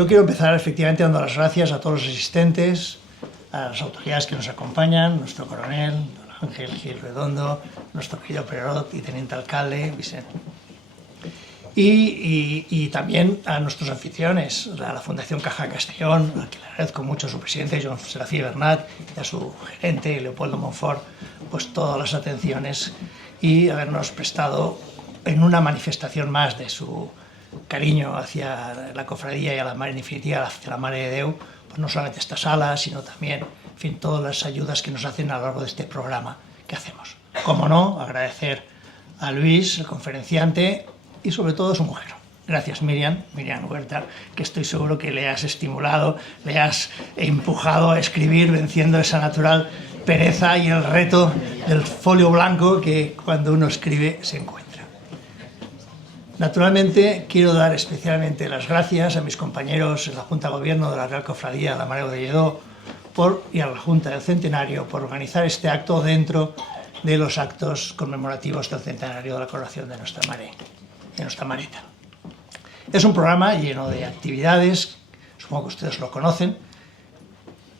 yo quiero empezar efectivamente dando las gracias a todos los asistentes, a las autoridades que nos acompañan, nuestro coronel, don Ángel Gil Redondo, nuestro querido Perot y teniente alcalde, Vicente. Y también a nuestros anfitriones, a la Fundación Caja Castellón, a quien le agradezco mucho a su presidente, Joan Serafí Bernat, y a su gerente, Leopoldo Monfort, pues todas las atenciones y habernos prestado en una manifestación más de su cariño hacia la cofradía y en definitiva hacia la Mare de Déu, pues no solamente esta sala, sino también, en fin, todas las ayudas que nos hacen a lo largo de este programa que hacemos. Como no, agradecer a Luis, el conferenciante, y sobre todo a su mujer. Gracias, Miriam Huerta, que estoy seguro que le has estimulado, le has empujado a escribir venciendo esa natural pereza y el reto del folio blanco que cuando uno escribe se encuentra. Naturalmente, quiero dar especialmente las gracias a mis compañeros en la Junta de Gobierno de la Real Cofradía la Mare de Lledó y a la Junta del Centenario por organizar este acto dentro de los actos conmemorativos del centenario de la coronación de nuestra Mare, de nuestra Mareta. Es un programa lleno de actividades, supongo que ustedes lo conocen,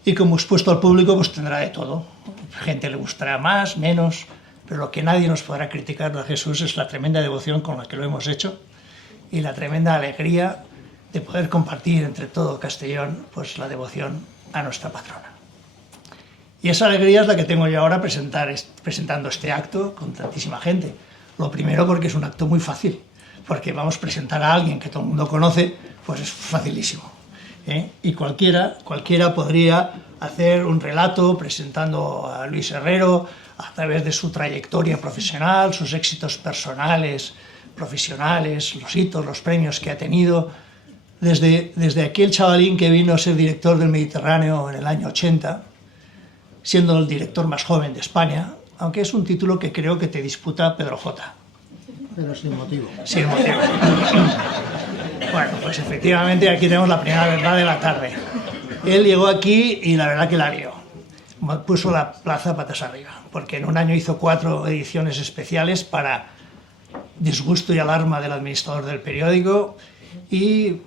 y como expuesto al público pues tendrá de todo. A gente le gustará más, menos, pero lo que nadie nos podrá criticar de Jesús es la tremenda devoción con la que lo hemos hecho y la tremenda alegría de poder compartir entre todo Castellón pues la devoción a nuestra patrona. Y esa alegría es la que tengo yo ahora presentando este acto con tantísima gente. Lo primero porque es un acto muy fácil, porque vamos a presentar a alguien que todo el mundo conoce, pues es facilísimo. Y cualquiera podría hacer un relato presentando a Luis Herrero a través de su trayectoria profesional, sus éxitos personales, profesionales, los hitos, los premios que ha tenido, desde aquel chavalín que vino a ser director del Mediterráneo en el año 80, siendo el director más joven de España, aunque es un título que creo que te disputa Pedro J. Pero sin motivo. Sin motivo. Bueno, pues efectivamente aquí tenemos la primera verdad de la tarde. Él llegó aquí y la verdad que la lió. Puso la plaza patas arriba, porque en un año hizo 4 ediciones especiales para disgusto y alarma del administrador del periódico y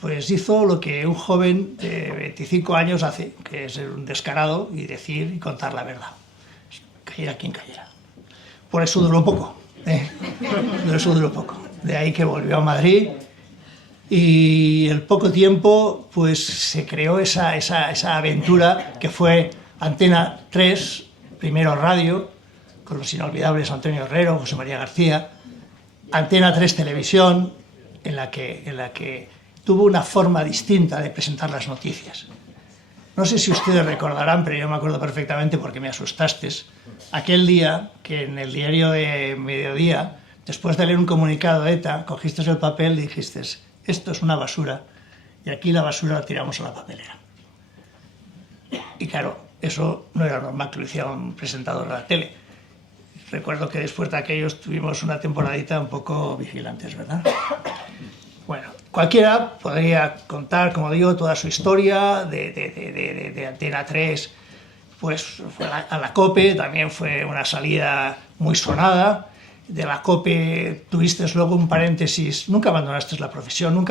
pues hizo lo que un joven de 25 años hace, que es ser un descarado y decir y contar la verdad. Cayera quien cayera. Por eso duró poco. Por eso duró poco. De ahí que volvió a Madrid y en poco tiempo pues se creó esa aventura que fue Antena 3, primero radio, con los inolvidables Antonio Herrero, José María García, Antena 3 Televisión, en la que tuvo una forma distinta de presentar las noticias. No sé si ustedes recordarán, pero yo me acuerdo perfectamente porque me asustaste, aquel día que en el diario de Mediodía, después de leer un comunicado de ETA, cogiste el papel y dijiste, esto es una basura, y aquí la basura la tiramos a la papelera. Y claro, eso no era normal que lo hiciera un presentador de la tele. Recuerdo que después de aquello tuvimos una temporadita un poco vigilantes, ¿verdad? Bueno, cualquiera podría contar, como digo, toda su historia de Antena 3, pues fue a la COPE, también fue una salida muy sonada. De la COPE tuviste luego un paréntesis, nunca abandonaste la profesión,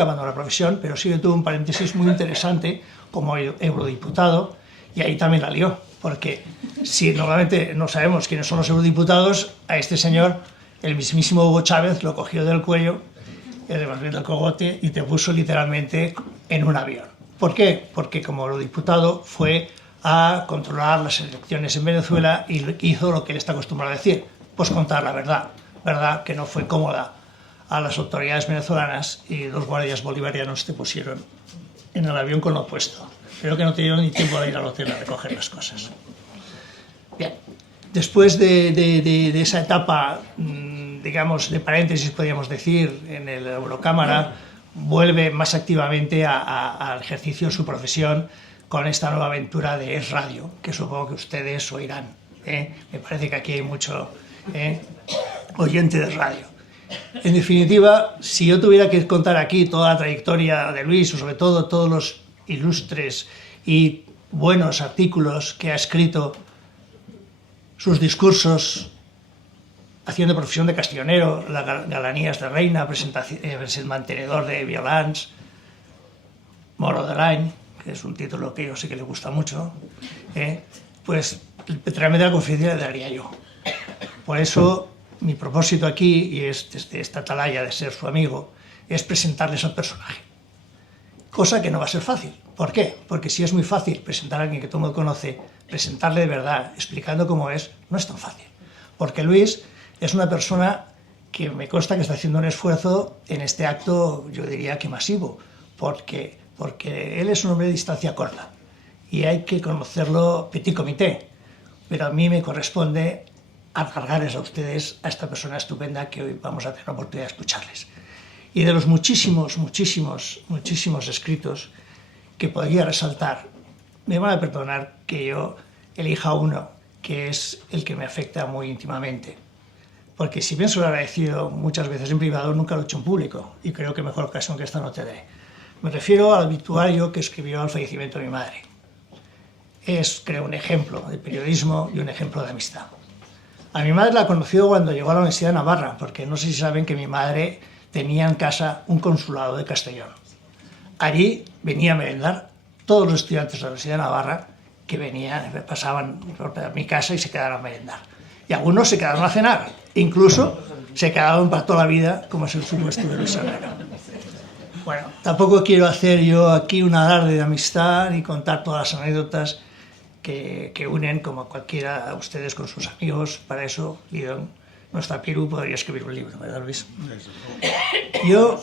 pero sí que tuvo un paréntesis muy interesante como eurodiputado, y ahí también la lió, porque si normalmente no sabemos quiénes son los eurodiputados, a este señor, el mismísimo Hugo Chávez, lo cogió del cuello, del cogote, y te puso literalmente en un avión. ¿Por qué? Porque como eurodiputado fue a controlar las elecciones en Venezuela y hizo lo que él está acostumbrado a decir, pues contar la verdad que no fue cómoda a las autoridades venezolanas y los guardias bolivarianos te pusieron en el avión con lo opuesto. Creo que no te dieron ni tiempo de ir al hotel a recoger las cosas. Bien, después de esa etapa, digamos, de paréntesis, podríamos decir, en el Eurocámara, vuelve más activamente al ejercicio de su profesión con esta nueva aventura de Es Radio, que supongo que ustedes oirán. Me parece que aquí hay mucho oyente de radio. En definitiva, si yo tuviera que contar aquí toda la trayectoria de Luis, o sobre todo todos los ilustres y buenos artículos que ha escrito, sus discursos, haciendo profesión de castellonero, las galanías de reina, el mantenedor de violans, Moro de Line, que es un título que yo sé que le gusta mucho, pues realmente la confidencia le daría yo. Por eso mi propósito aquí, y es desde esta atalaya de ser su amigo, es presentarles al personaje. Cosa que no va a ser fácil. ¿Por qué? Porque si es muy fácil presentar a alguien que todo el mundo conoce, presentarle de verdad, explicando cómo es, no es tan fácil. Porque Luis es una persona que me consta que está haciendo un esfuerzo en este acto, yo diría que masivo, porque él es un hombre de distancia corta y hay que conocerlo petit comité, pero a mí me corresponde alargarles a ustedes a esta persona estupenda que hoy vamos a tener la oportunidad de escucharles. Y de los muchísimos escritos que podría resaltar, me van a perdonar que yo elija uno que es el que me afecta muy íntimamente. Porque si bien se lo he agradecido muchas veces en privado, nunca lo he hecho en público, y creo que mejor ocasión que esta no tendré. Me refiero al obituario que escribió al fallecimiento de mi madre. Es, creo, un ejemplo de periodismo y un ejemplo de amistad. A mi madre la conoció cuando llegó a la Universidad de Navarra, porque no sé si saben que mi madre tenía en casa un consulado de Castellón. Allí venía a merendar todos los estudiantes de la Universidad de Navarra que venían, pasaban por mi casa y se quedaron a merendar. Y algunos se quedaron a cenar, incluso se quedaron para toda la vida, como es el supuesto de Luis Herrero. Bueno, tampoco quiero hacer yo aquí un alarde de amistad ni contar todas las anécdotas que unen como cualquiera de ustedes con sus amigos. Para eso, Lidón, nuestra Piru, podría escribir un libro, ¿verdad, Luis? Yo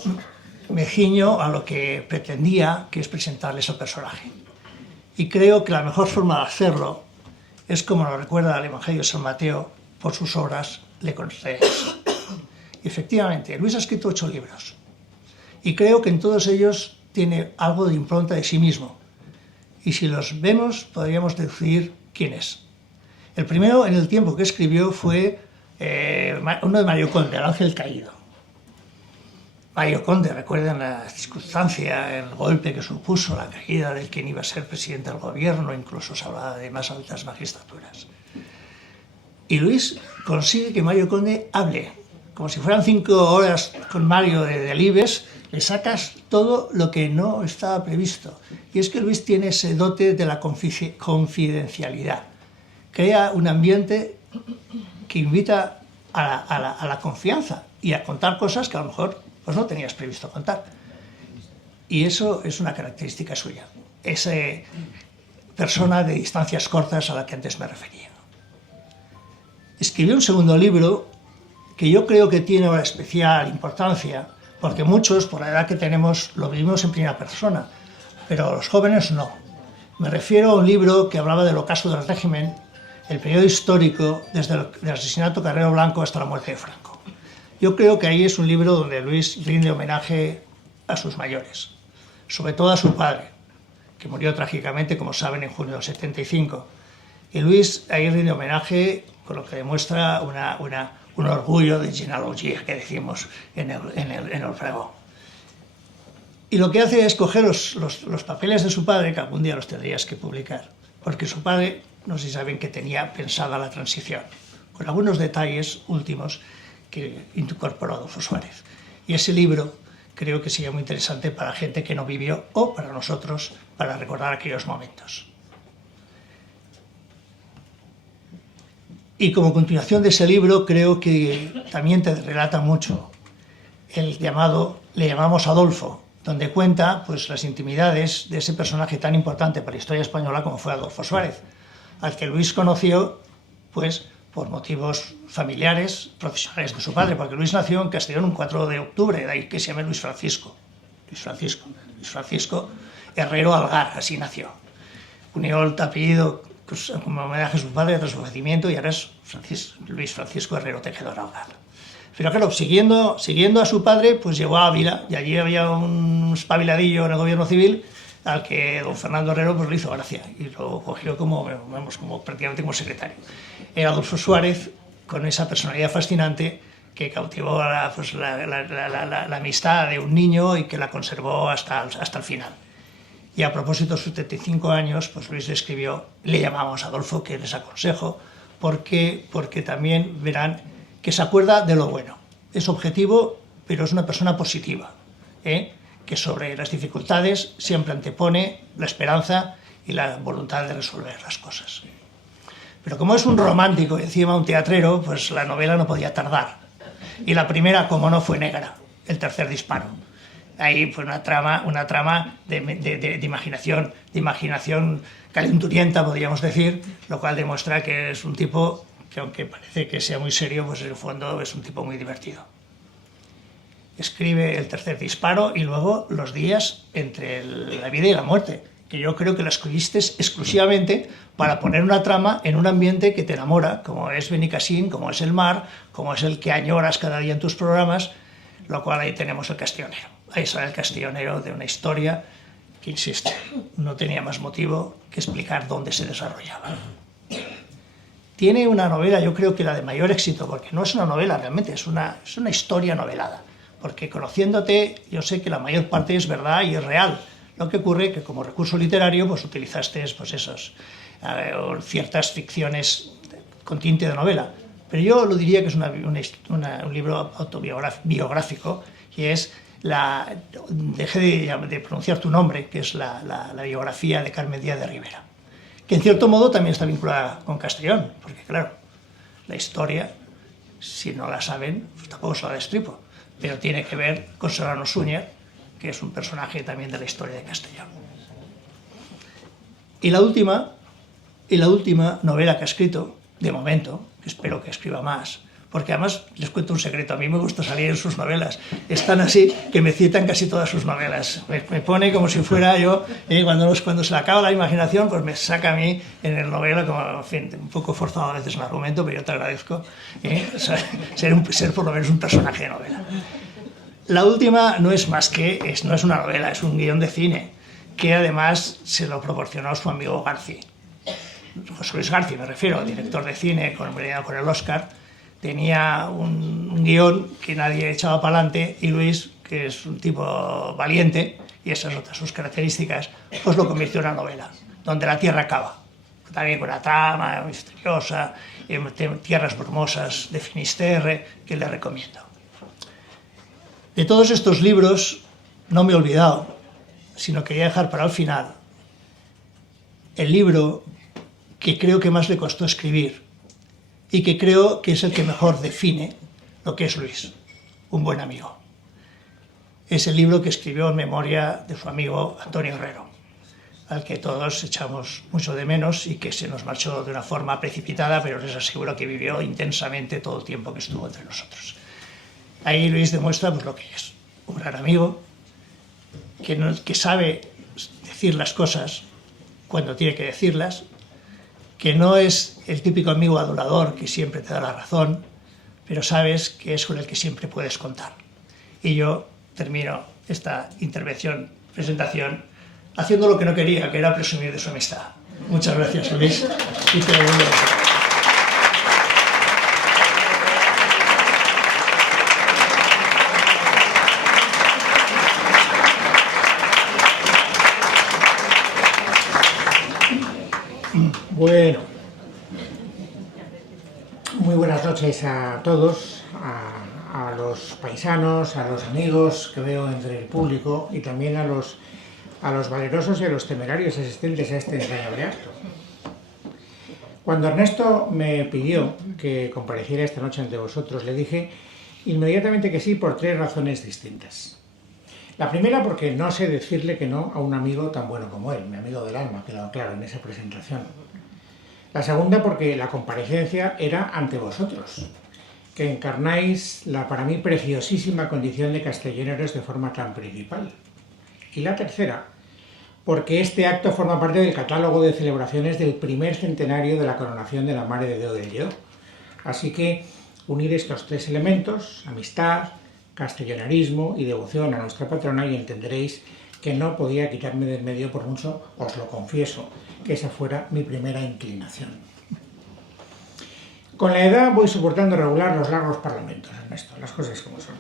me ciño a lo que pretendía, que es presentarles al personaje. Y creo que la mejor forma de hacerlo es como lo recuerda el Evangelio de San Mateo: por sus obras le conoceréis. Y efectivamente, Luis ha escrito 8 libros. Y creo que en todos ellos tiene algo de impronta de sí mismo. Y si los vemos, podríamos deducir quién es. El primero en el tiempo que escribió fue uno de Mario Conde, El ángel caído. Mario Conde, recuerden la circunstancia, el golpe que supuso la caída del quien iba a ser presidente del gobierno, incluso se hablaba de más altas magistraturas. Y Luis consigue que Mario Conde hable, como si fueran 5 horas con Mario de Delibes, le sacas todo lo que no estaba previsto. Y es que Luis tiene ese dote de la confidencialidad. Crea un ambiente que invita a la confianza y a contar cosas que a lo mejor pues no tenías previsto contar. Y eso es una característica suya, esa persona de distancias cortas a la que antes me refería. Escribió un segundo libro que yo creo que tiene una especial importancia, porque muchos, por la edad que tenemos, lo vivimos en primera persona, pero los jóvenes no. Me refiero a un libro que hablaba del ocaso del régimen, el periodo histórico, desde el asesinato de Carrero Blanco hasta la muerte de Franco. Yo creo que ahí es un libro donde Luis rinde homenaje a sus mayores, sobre todo a su padre, que murió trágicamente, como saben, en junio del 75. Y Luis ahí rinde homenaje con lo que demuestra un orgullo de genealogía, que decimos en el pregón. Y lo que hace es coger los papeles de su padre, que algún día los tendrías que publicar, porque su padre, no sé si saben que tenía pensada la transición, con algunos detalles últimos que incorporó Adolfo Suárez. Y ese libro creo que sería muy interesante para gente que no vivió, o para nosotros, para recordar aquellos momentos. Y como continuación de ese libro, creo que también te relata mucho el llamado, le llamamos Adolfo, donde cuenta pues, las intimidades de ese personaje tan importante para la historia española como fue Adolfo Suárez, al que Luis conoció pues, por motivos familiares, profesionales de su padre, porque Luis nació en Castellón un 4 de octubre, de ahí que se llame Luis Francisco Herrero Algar, así nació. Unió el apellido pues, como homenaje a su padre tras su fallecimiento y ahora es Luis Francisco Herrero Tejedor Algar. Pero claro, siguiendo a su padre, pues llegó a Ávila y allí había un espabiladillo en el gobierno civil al que don Fernando Herrero pues, le hizo gracia y lo cogió como prácticamente como secretario. Era Adolfo Suárez con esa personalidad fascinante que cautivó la amistad de un niño y que la conservó hasta el final. Y a propósito de sus 75 años, pues Luis le escribió, le llamamos Adolfo, que les aconsejo, porque también verán que se acuerda de lo bueno. Es objetivo, pero es una persona positiva, que sobre las dificultades siempre antepone la esperanza y la voluntad de resolver las cosas. Pero como es un romántico y encima un teatrero, pues la novela no podía tardar. Y la primera, como no, fue negra, El tercer disparo. Ahí pues una trama de imaginación calenturienta, podríamos decir, lo cual demuestra que es un tipo que, aunque parece que sea muy serio, pues en el fondo es un tipo muy divertido. Escribe El tercer disparo y luego Los días entre la vida y la muerte, que yo creo que lo escribiste exclusivamente para poner una trama en un ambiente que te enamora, como es Benicassim, como es el mar, como es el que añoras cada día en tus programas, lo cual ahí tenemos El Castionero. Ahí sale El Castionero de una historia que, insisto, no tenía más motivo que explicar dónde se desarrollaba. Tiene una novela, yo creo que la de mayor éxito, porque no es una novela realmente, es una historia novelada, porque conociéndote yo sé que la mayor parte es verdad y es real. Lo que ocurre es que como recurso literario pues utilizaste pues ciertas ficciones con tinte de novela. Pero yo lo diría que es un libro autobiográfico y es dejé de pronunciar tu nombre, que es la biografía de Carmen Díaz de Rivera, que en cierto modo también está vinculada con Castellón, porque claro, la historia, si no la saben, pues tampoco se la destripo, pero tiene que ver con Serrano Suñer, que es un personaje también de la historia de Castellón. Y la última novela que ha escrito, de momento, que espero que escriba más, porque además les cuento un secreto, a mí me gusta salir en sus novelas, están así que me citan casi todas sus novelas, me pone como si fuera yo, cuando se le acaba la imaginación, pues me saca a mí en el novela, como, en fin, un poco forzado a veces el argumento, pero yo te agradezco ser por lo menos un personaje de novela. La última no es más que, no es una novela, es un guión de cine, que además se lo proporcionó su amigo Garci. José Luis Garci, me refiero, director de cine con el Oscar, tenía un guión que nadie echaba para adelante y Luis, que es un tipo valiente, y esas otras sus características, pues lo convirtió en una novela, donde la tierra acaba, también con una trama misteriosa, tierras brumosas de Finisterre, que le recomiendo. De todos estos libros no me he olvidado, sino quería dejar para el final el libro que creo que más le costó escribir y que creo que es el que mejor define lo que es Luis, un buen amigo. Es el libro que escribió en memoria de su amigo Antonio Herrero, al que todos echamos mucho de menos y que se nos marchó de una forma precipitada, pero les aseguro que vivió intensamente todo el tiempo que estuvo entre nosotros. Ahí Luis demuestra pues, lo que es, un gran amigo, que sabe decir las cosas cuando tiene que decirlas, que no es el típico amigo adorador que siempre te da la razón, pero sabes que es con el que siempre puedes contar. Y yo termino esta presentación, haciendo lo que no quería, que era presumir de su amistad. Muchas gracias, Luis. Y te devuelvo. Bueno, muy buenas noches a todos, a los paisanos, a los amigos que veo entre el público y también a los valerosos y a los temerarios asistentes a este entrañable acto. Cuando Ernesto me pidió que compareciera esta noche ante vosotros, le dije inmediatamente que sí por tres razones distintas. La primera porque no sé decirle que no a un amigo tan bueno como él, mi amigo del alma, quedado claro en esa presentación. La segunda porque la comparecencia era ante vosotros, que encarnáis la para mí preciosísima condición de castelloneros de forma tan principal. Y la tercera, porque este acto forma parte del catálogo de celebraciones del primer centenario de la coronación de la Mare de Déu del Lledó. Así que unir estos tres elementos, amistad, castellonarismo y devoción a nuestra patrona, y entenderéis que no podía quitarme del medio por mucho, os lo confieso, que esa fuera mi primera inclinación. Con la edad voy soportando regular los largos parlamentos, Ernesto, las cosas como son.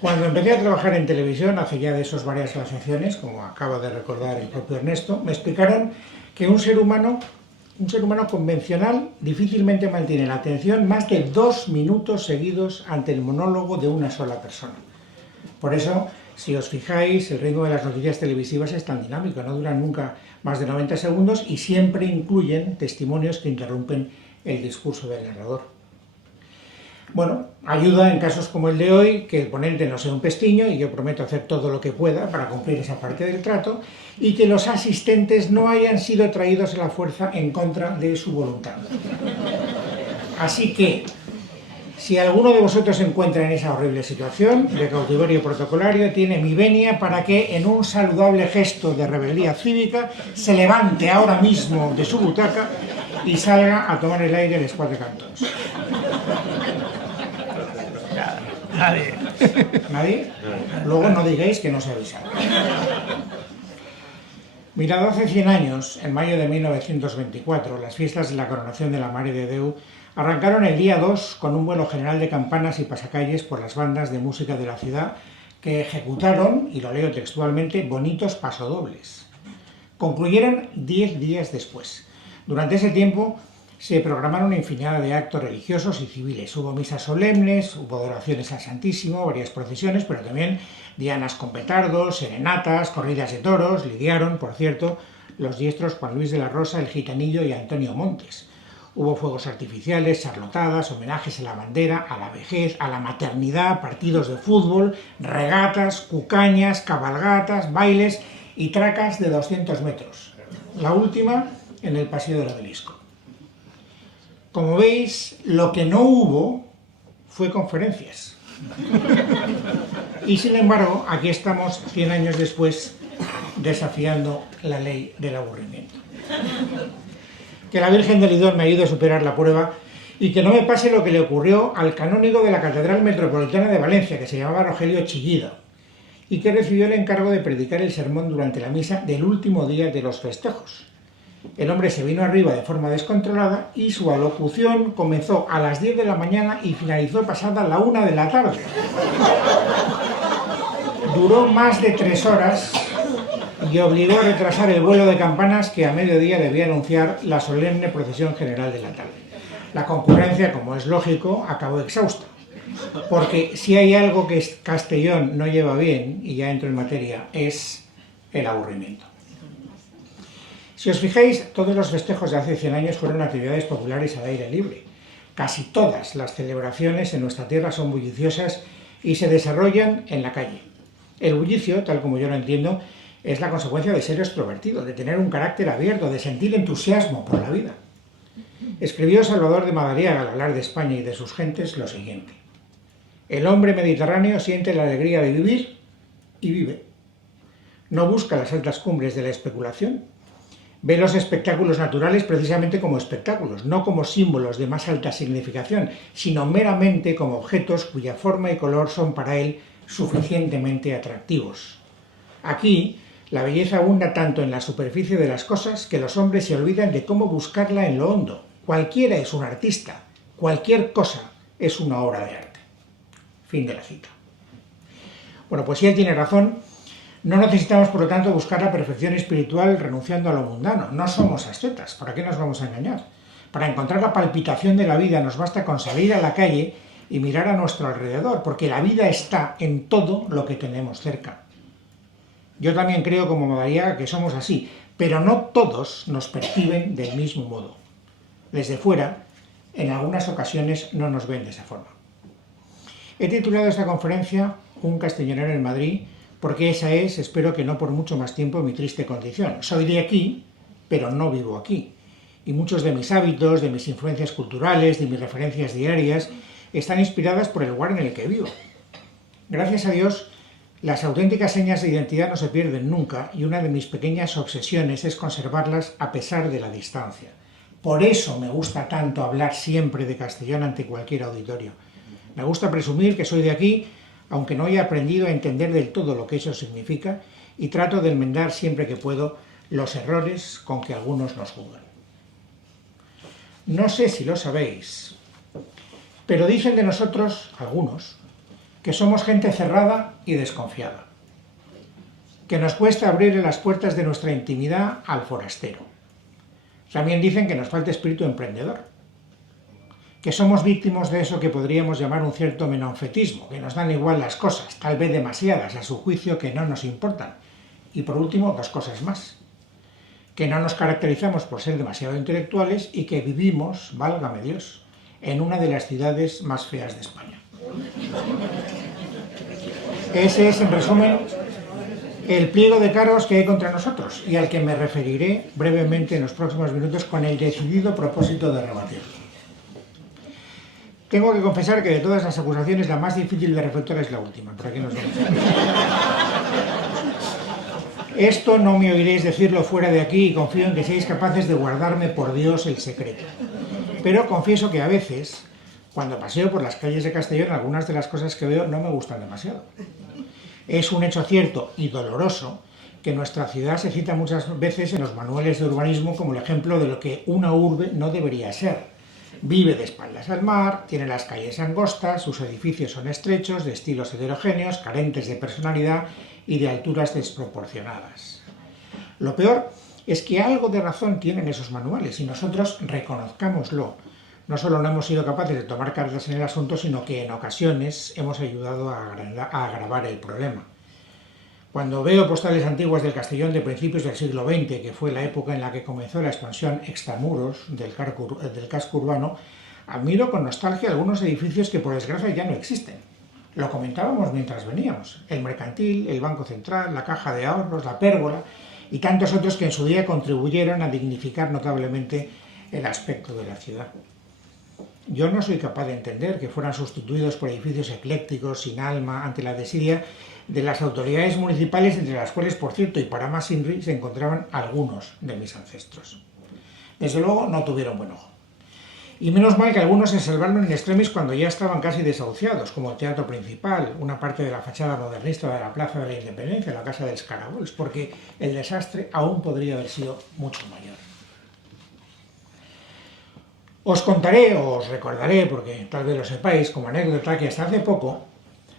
Cuando empecé a trabajar en televisión, hace ya de esos varias asociaciones, como acaba de recordar el propio Ernesto, me explicaron que un ser humano convencional difícilmente mantiene la atención más de 2 minutos seguidos ante el monólogo de una sola persona. Por eso Si os fijáis, el ritmo de las noticias televisivas es tan dinámico, no duran nunca más de 90 segundos y siempre incluyen testimonios que interrumpen el discurso del narrador. Bueno, ayuda en casos como el de hoy que el ponente no sea un pestiño, y yo prometo hacer todo lo que pueda para cumplir esa parte del trato, y que los asistentes no hayan sido traídos a la fuerza en contra de su voluntad. Así que, si alguno de vosotros se encuentra en esa horrible situación de cautiverio protocolario, tiene mi venia para que, en un saludable gesto de rebeldía cívica, se levante ahora mismo de su butaca y salga a tomar el aire a los 4 cantos. Nadie. ¿Nadie? Luego no digáis que no os he avisado. Mirad, hace 100 años, en mayo de 1924, las fiestas de la coronación de la Mare de Déu arrancaron el día 2 con un vuelo general de campanas y pasacalles por las bandas de música de la ciudad que ejecutaron, y lo leo textualmente, bonitos pasodobles. Concluyeron 10 días después. Durante ese tiempo se programaron una infinidad de actos religiosos y civiles. Hubo misas solemnes, hubo adoraciones al Santísimo, varias procesiones, pero también dianas con petardos, serenatas, corridas de toros. Lidiaron, por cierto, los diestros Juan Luis de la Rosa, el Gitanillo y Antonio Montes. Hubo fuegos artificiales, charlotadas, homenajes a la bandera, a la vejez, a la maternidad, partidos de fútbol, regatas, cucañas, cabalgatas, bailes y tracas de 200 metros. La última en el Paseo del Obelisco. Como veis, lo que no hubo fue conferencias. Y sin embargo, aquí estamos 100 años después desafiando la ley del aburrimiento. Que la Virgen del Lidón me ayude a superar la prueba y que no me pase lo que le ocurrió al canónigo de la Catedral Metropolitana de Valencia, que se llamaba Rogelio Chillida, y que recibió el encargo de predicar el sermón durante la misa del último día de los festejos. El hombre se vino arriba de forma descontrolada y su alocución comenzó a las 10 de la mañana y finalizó pasada la 1 de la tarde. Duró más de 3 horas y obligó a retrasar el vuelo de campanas que a mediodía debía anunciar la solemne procesión general de la tarde. La concurrencia, como es lógico, acabó exhausta, porque si hay algo que Castellón no lleva bien, y ya entro en materia, es el aburrimiento. Si os fijáis, todos los festejos de hace 100 años fueron actividades populares al aire libre. Casi todas las celebraciones en nuestra tierra son bulliciosas y se desarrollan en la calle. El bullicio, tal como yo lo entiendo, es la consecuencia de ser extrovertido, de tener un carácter abierto, de sentir entusiasmo por la vida. Escribió Salvador de Madariaga al hablar de España y de sus gentes lo siguiente: el hombre mediterráneo siente la alegría de vivir y vive. No busca las altas cumbres de la especulación. Ve los espectáculos naturales precisamente como espectáculos, no como símbolos de más alta significación, sino meramente como objetos cuya forma y color son para él suficientemente atractivos. Aquí, la belleza abunda tanto en la superficie de las cosas que los hombres se olvidan de cómo buscarla en lo hondo. Cualquiera es un artista, cualquier cosa es una obra de arte. Fin de la cita. Bueno, pues si él tiene razón, no necesitamos, por lo tanto, buscar la perfección espiritual renunciando a lo mundano. No somos ascetas, ¿para qué nos vamos a engañar? Para encontrar la palpitación de la vida nos basta con salir a la calle y mirar a nuestro alrededor, porque la vida está en todo lo que tenemos cerca. Yo también creo, como Madariaga, que somos así, pero no todos nos perciben del mismo modo. Desde fuera, en algunas ocasiones no nos ven de esa forma. He titulado esta conferencia Un castellonero en Madrid, porque esa es, espero que no por mucho más tiempo, mi triste condición. Soy de aquí, pero no vivo aquí. Y muchos de mis hábitos, de mis influencias culturales, de mis referencias diarias, están inspiradas por el lugar en el que vivo. Gracias a Dios, las auténticas señas de identidad no se pierden nunca, y una de mis pequeñas obsesiones es conservarlas a pesar de la distancia. Por eso me gusta tanto hablar siempre de Castellón ante cualquier auditorio. Me gusta presumir que soy de aquí, aunque no haya aprendido a entender del todo lo que eso significa, y trato de enmendar siempre que puedo los errores con que algunos nos juzgan. No sé si lo sabéis, pero dicen de nosotros, algunos, que somos gente cerrada y desconfiada, que nos cuesta abrirle las puertas de nuestra intimidad al forastero. También dicen que nos falta espíritu emprendedor. que somos víctimas de eso que podríamos llamar un cierto menonfetismo, que nos dan igual las cosas, tal vez demasiadas a su juicio, que no nos importan. Y por último, dos cosas más: que no nos caracterizamos por ser demasiado intelectuales y que vivimos, válgame Dios, en una de las ciudades más feas de España. Ese es, en resumen, el pliego de cargos que hay contra nosotros y al que me referiré brevemente en los próximos minutos con el decidido propósito de rebatirlo. Tengo que confesar que de todas las acusaciones la más difícil de refutar es la última, por aquí nos vamos. Esto no me oiréis decirlo fuera de aquí y confío en que seáis capaces de guardarme por Dios el secreto. Pero confieso que a veces, cuando paseo por las calles de Castellón, algunas de las cosas que veo no me gustan demasiado. Es un hecho cierto y doloroso que nuestra ciudad se cita muchas veces en los manuales de urbanismo como el ejemplo de lo que una urbe no debería ser. Vive de espaldas al mar, tiene las calles angostas, sus edificios son estrechos, de estilos heterogéneos, carentes de personalidad y de alturas desproporcionadas. Lo peor es que algo de razón tienen esos manuales y nosotros reconozcámoslo. No solo no hemos sido capaces de tomar cartas en el asunto, sino que en ocasiones hemos ayudado a agravar el problema. Cuando veo postales antiguas del Castellón de principios del siglo XX, que fue la época en la que comenzó la expansión extramuros del casco urbano, admiro con nostalgia algunos edificios que por desgracia ya no existen. Lo comentábamos mientras veníamos: el Mercantil, el Banco Central, la Caja de Ahorros, la Pérgola y tantos otros que en su día contribuyeron a dignificar notablemente el aspecto de la ciudad. Yo no soy capaz de entender que fueran sustituidos por edificios eclécticos, sin alma, ante la desidia de las autoridades municipales, entre las cuales, por cierto, y para más inri, se encontraban algunos de mis ancestros. Desde luego no tuvieron buen ojo. Y menos mal que algunos se salvaron en extremis cuando ya estaban casi desahuciados, como el Teatro Principal, una parte de la fachada modernista de la Plaza de la Independencia, la Casa dels Caragols, porque el desastre aún podría haber sido mucho mayor. Os contaré, o os recordaré, porque tal vez lo sepáis, como anécdota, que hasta hace poco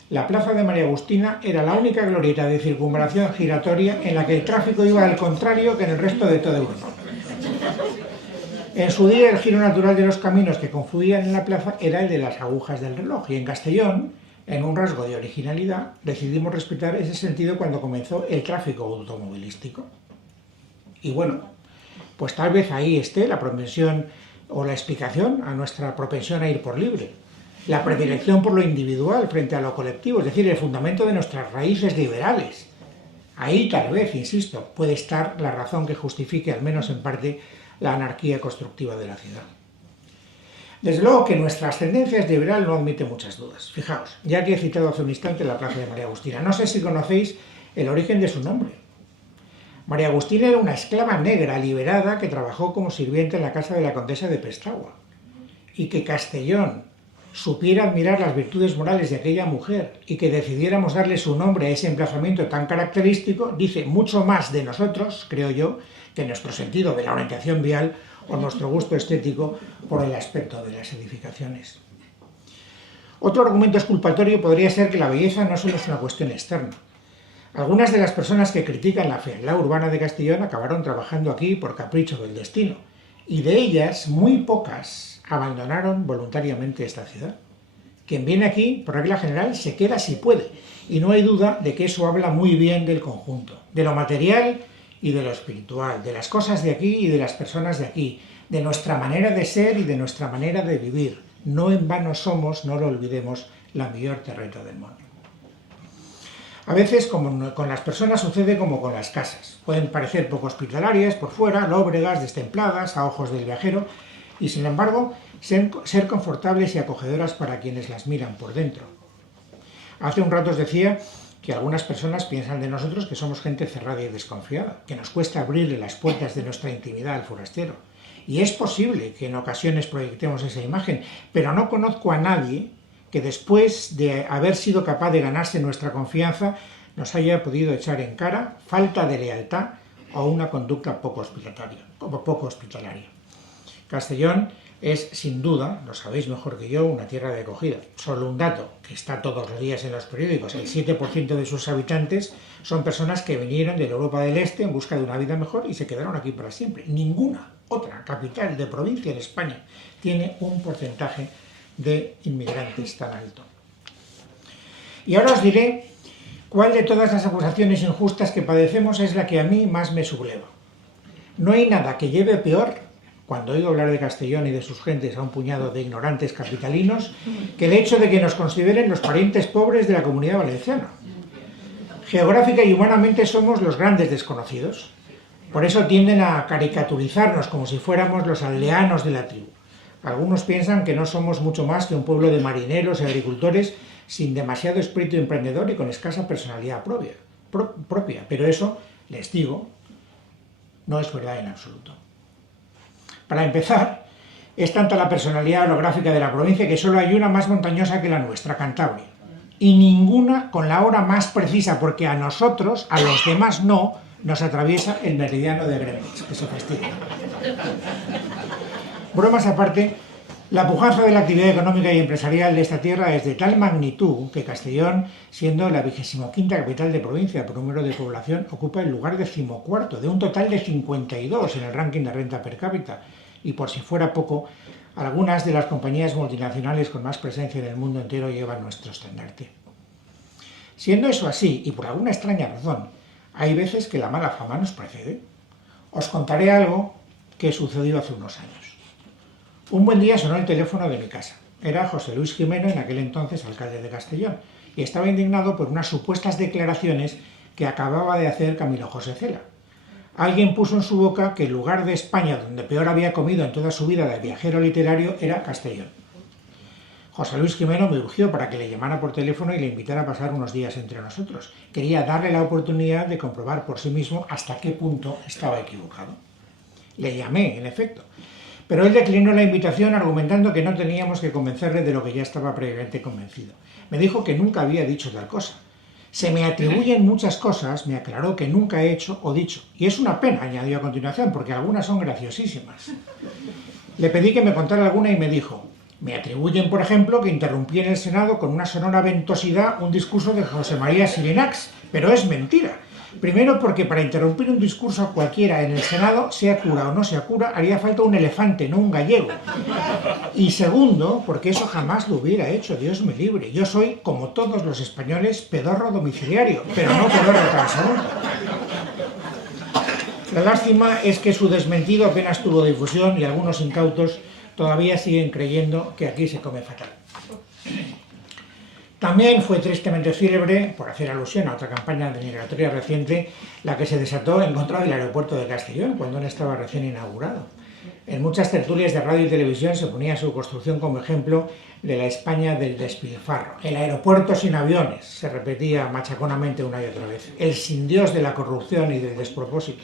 la Plaza de María Agustina era la única glorieta de circunvalación giratoria en la que el tráfico iba al contrario que en el resto de toda Europa. En su día, el giro natural de los caminos que confluían en la plaza era el de las agujas del reloj, y en Castellón, en un rasgo de originalidad, decidimos respetar ese sentido cuando comenzó el tráfico automovilístico. Y bueno, pues tal vez ahí esté la propensión o la explicación a nuestra propensión a ir por libre. La predilección por lo individual frente a lo colectivo, es decir, el fundamento de nuestras raíces liberales. Ahí tal vez, insisto, puede estar la razón que justifique, al menos en parte, la anarquía constructiva de la ciudad. Desde luego que nuestra ascendencia es liberal no admite muchas dudas. Fijaos, ya que he citado hace un instante la Plaza de María Agustina, no sé si conocéis el origen de su nombre. María Agustina era una esclava negra liberada que trabajó como sirviente en la casa de la condesa de Pestagua, y que Castellón supiera admirar las virtudes morales de aquella mujer y que decidiéramos darle su nombre a ese emplazamiento tan característico, dice mucho más de nosotros, creo yo, que nuestro sentido de la orientación vial o nuestro gusto estético por el aspecto de las edificaciones. Otro argumento exculpatorio podría ser que la belleza no solo es una cuestión externa. Algunas de las personas que critican la fealdad urbana de Castellón acabaron trabajando aquí por capricho del destino, y de ellas muy pocas abandonaron voluntariamente esta ciudad. Quien viene aquí, por regla general, se queda si puede, y no hay duda de que eso habla muy bien del conjunto, de lo material y de lo espiritual, de las cosas de aquí y de las personas de aquí, de nuestra manera de ser y de nuestra manera de vivir. No en vano somos, no lo olvidemos, la mejor terreta del mundo. A veces, como con las personas, sucede como con las casas. Pueden parecer poco hospitalarias por fuera, lóbregas, destempladas, a ojos del viajero, y sin embargo, ser confortables y acogedoras para quienes las miran por dentro. Hace un rato os decía que algunas personas piensan de nosotros que somos gente cerrada y desconfiada, que nos cuesta abrirle las puertas de nuestra intimidad al forastero. Y es posible que en ocasiones proyectemos esa imagen, pero no conozco a nadie que después de haber sido capaz de ganarse nuestra confianza nos haya podido echar en cara falta de lealtad o una conducta poco hospitalaria. Castellón es, sin duda, lo sabéis mejor que yo, una tierra de acogida. Solo un dato que está todos los días en los periódicos: el 7% de sus habitantes son personas que vinieron de la Europa del Este en busca de una vida mejor y se quedaron aquí para siempre. Ninguna otra capital de provincia en España tiene un porcentaje de inmigrantes tan alto. Y ahora os diré cuál de todas las acusaciones injustas que padecemos es la que a mí más me subleva. No hay nada que lleve peor, cuando oigo hablar de Castellón y de sus gentes a un puñado de ignorantes capitalinos, que el hecho de que nos consideren los parientes pobres de la Comunidad Valenciana. Geográfica y humanamente somos los grandes desconocidos. Por eso tienden a caricaturizarnos como si fuéramos los aldeanos de la tribu. Algunos piensan que no somos mucho más que un pueblo de marineros y agricultores sin demasiado espíritu emprendedor y con escasa personalidad propia. Pero eso, les digo, no es verdad en absoluto. Para empezar, es tanta la personalidad orográfica de la provincia que solo hay una más montañosa que la nuestra, Cantabria. Y ninguna con la hora más precisa, porque a nosotros, a los demás no, nos atraviesa el meridiano de Greenwich, que se fastidia. Bromas aparte, la pujanza de la actividad económica y empresarial de esta tierra es de tal magnitud que Castellón, siendo la 25ª capital de provincia por número de población, ocupa el lugar 14º de un total de 52 en el ranking de renta per cápita. Y por si fuera poco, algunas de las compañías multinacionales con más presencia en el mundo entero llevan nuestro estandarte. Siendo eso así, y por alguna extraña razón, hay veces que la mala fama nos precede. Os contaré algo que sucedió hace unos años. Un buen día sonó el teléfono de mi casa. Era José Luis Jimeno, en aquel entonces alcalde de Castellón, y estaba indignado por unas supuestas declaraciones que acababa de hacer Camilo José Cela. Alguien puso en su boca que el lugar de España donde peor había comido en toda su vida de viajero literario era Castellón. José Luis Jimeno me urgió para que le llamara por teléfono y le invitara a pasar unos días entre nosotros. Quería darle la oportunidad de comprobar por sí mismo hasta qué punto estaba equivocado. Le llamé, en efecto, pero él declinó la invitación argumentando que no teníamos que convencerle de lo que ya estaba previamente convencido. Me dijo que nunca había dicho tal cosa. Se me atribuyen muchas cosas, me aclaró, que nunca he hecho o dicho. Y es una pena, añadió a continuación, porque algunas son graciosísimas. Le pedí que me contara alguna y me dijo: me atribuyen, por ejemplo, que interrumpí en el Senado con una sonora ventosidad un discurso de José María Xirinacs, pero es mentira. Primero, porque para interrumpir un discurso cualquiera en el Senado, sea cura o no sea cura, haría falta un elefante, no un gallego. Y segundo, porque eso jamás lo hubiera hecho, Dios me libre. Yo soy, como todos los españoles, pedorro domiciliario, pero no pedorro transeúnte. La lástima es que su desmentido apenas tuvo difusión y algunos incautos todavía siguen creyendo que aquí se come fatal. También fue tristemente célebre, por hacer alusión a otra campaña denigratoria reciente, la que se desató en contra del aeropuerto de Castellón, cuando él estaba recién inaugurado. En muchas tertulias de radio y televisión se ponía su construcción como ejemplo de la España del despilfarro. El aeropuerto sin aviones, se repetía machaconamente una y otra vez. El sin Dios de la corrupción y del despropósito.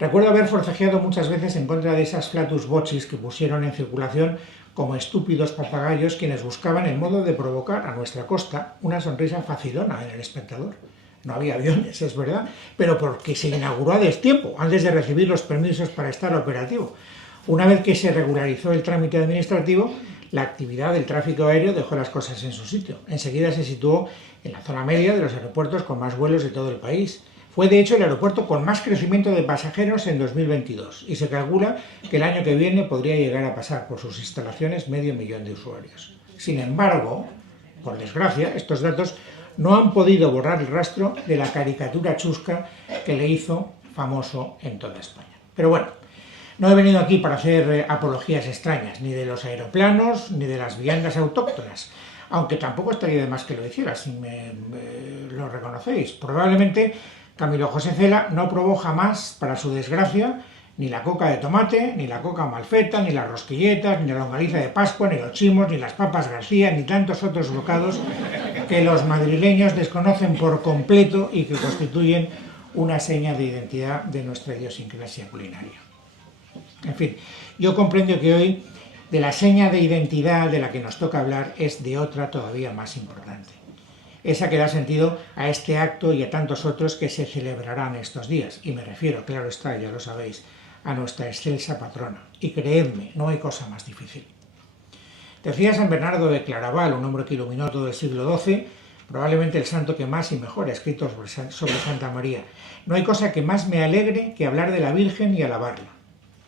Recuerdo haber forcejeado muchas veces en contra de esas flatus vocis que pusieron en circulación como estúpidos papagayos quienes buscaban el modo de provocar a nuestra costa una sonrisa facilona en el espectador. No había aviones, es verdad, pero porque se inauguró a destiempo, antes de recibir los permisos para estar operativo. Una vez que se regularizó el trámite administrativo, la actividad del tráfico aéreo dejó las cosas en su sitio. Enseguida se situó en la zona media de los aeropuertos con más vuelos de todo el país. Fue de hecho el aeropuerto con más crecimiento de pasajeros en 2022 y se calcula que el año que viene podría llegar a pasar por sus instalaciones 500.000 de usuarios. Sin embargo, por desgracia, estos datos no han podido borrar el rastro de la caricatura chusca que le hizo famoso en toda España. Pero bueno, no he venido aquí para hacer apologías extrañas, ni de los aeroplanos, ni de las viandas autóctonas, aunque tampoco estaría de más que lo hiciera, si lo reconocéis. Probablemente Camilo José Cela no probó jamás, para su desgracia, ni la coca de tomate, ni la coca malfeta, ni las rosquilletas, ni la longaniza de Pascua, ni los chimos, ni las papas García, ni tantos otros bocados que los madrileños desconocen por completo y que constituyen una seña de identidad de nuestra idiosincrasia culinaria. En fin, yo comprendo que hoy de la seña de identidad de la que nos toca hablar es de otra todavía más importante. Esa que da sentido a este acto y a tantos otros que se celebrarán estos días. Y me refiero, claro está, ya lo sabéis, a nuestra excelsa patrona. Y creedme, no hay cosa más difícil. Decía San Bernardo de Claraval, un hombre que iluminó todo el siglo XII, probablemente el santo que más y mejor ha escrito sobre Santa María: no hay cosa que más me alegre que hablar de la Virgen y alabarla.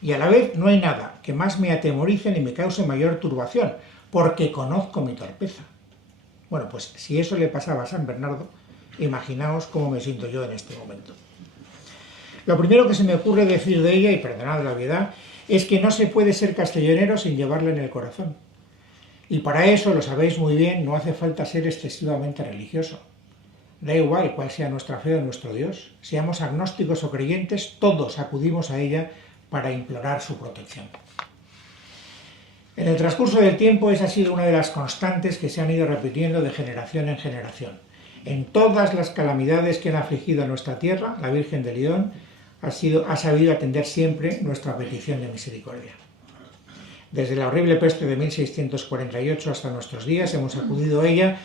Y a la vez no hay nada que más me atemorice ni me cause mayor turbación, porque conozco mi torpeza. Bueno, pues si eso le pasaba a San Bernardo, imaginaos cómo me siento yo en este momento. Lo primero que se me ocurre decir de ella, y perdonad la obviedad, es que no se puede ser castellonero sin llevarla en el corazón. Y para eso, lo sabéis muy bien, no hace falta ser excesivamente religioso. Da igual cuál sea nuestra fe o nuestro Dios, seamos agnósticos o creyentes, todos acudimos a ella para implorar su protección. En el transcurso del tiempo esa ha sido una de las constantes que se han ido repitiendo de generación en generación. En todas las calamidades que han afligido a nuestra tierra, la Virgen de Lledó ha sabido atender siempre nuestra petición de misericordia. Desde la horrible peste de 1648 hasta nuestros días hemos acudido a ella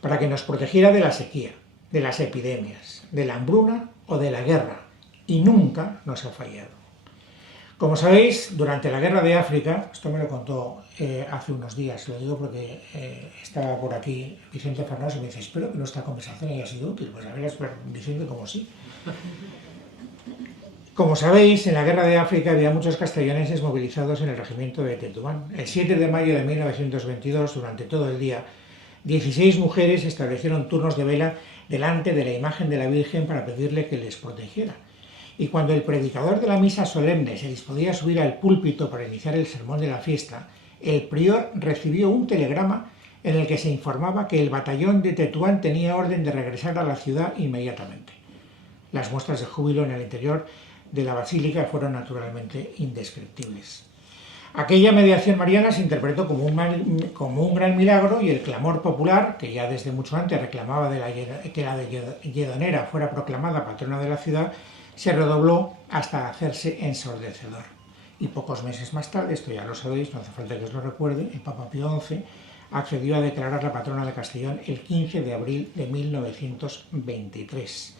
para que nos protegiera de la sequía, de las epidemias, de la hambruna o de la guerra, y nunca nos ha fallado. Como sabéis, durante la guerra de África, esto me lo contó hace unos días, lo digo porque estaba por aquí Vicente Fernández y me dice, espero que nuestra conversación haya sido útil. Pues a ver, Vicente, como sí. Como sabéis, en la guerra de África había muchos castellaneses movilizados en el regimiento de Tetuán. El 7 de mayo de 1922, durante todo el día, 16 mujeres establecieron turnos de vela delante de la imagen de la Virgen para pedirle que les protegiera. Y cuando el predicador de la misa solemne se disponía a subir al púlpito para iniciar el sermón de la fiesta, el prior recibió un telegrama en el que se informaba que el batallón de Tetuán tenía orden de regresar a la ciudad inmediatamente. Las muestras de júbilo en el interior de la basílica fueron naturalmente indescriptibles. Aquella mediación mariana se interpretó como un gran milagro y el clamor popular, que ya desde mucho antes reclamaba que la Lledonera fuera proclamada patrona de la ciudad, se redobló hasta hacerse ensordecedor. Y pocos meses más tarde, esto ya lo sabéis, no hace falta que os lo recuerde, el Papa Pío XI accedió a declarar la patrona de Castellón el 15 de abril de 1923.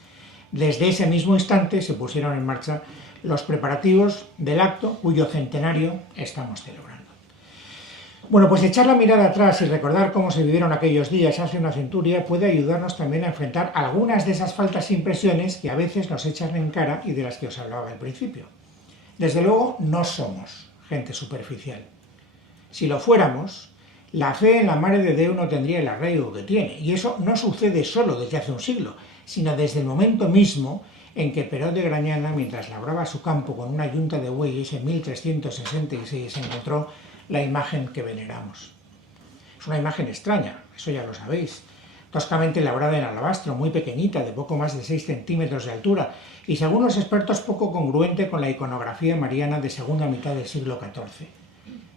Desde ese mismo instante se pusieron en marcha los preparativos del acto cuyo centenario estamos celebrando. Bueno, pues echar la mirada atrás y recordar cómo se vivieron aquellos días hace una centuria puede ayudarnos también a enfrentar algunas de esas falsas impresiones que a veces nos echan en cara y de las que os hablaba al principio. Desde luego, no somos gente superficial. Si lo fuéramos, la fe en la Mare de Déu no tendría el arraigo que tiene, y eso no sucede solo desde hace un siglo, sino desde el momento mismo en que Perot de Grañana, mientras labraba su campo con una yunta de bueyes en 1366, encontró la imagen que veneramos. Es una imagen extraña, eso ya lo sabéis, toscamente labrada en alabastro, muy pequeñita, de poco más de 6 centímetros de altura, y según los expertos poco congruente con la iconografía mariana de segunda mitad del siglo XIV.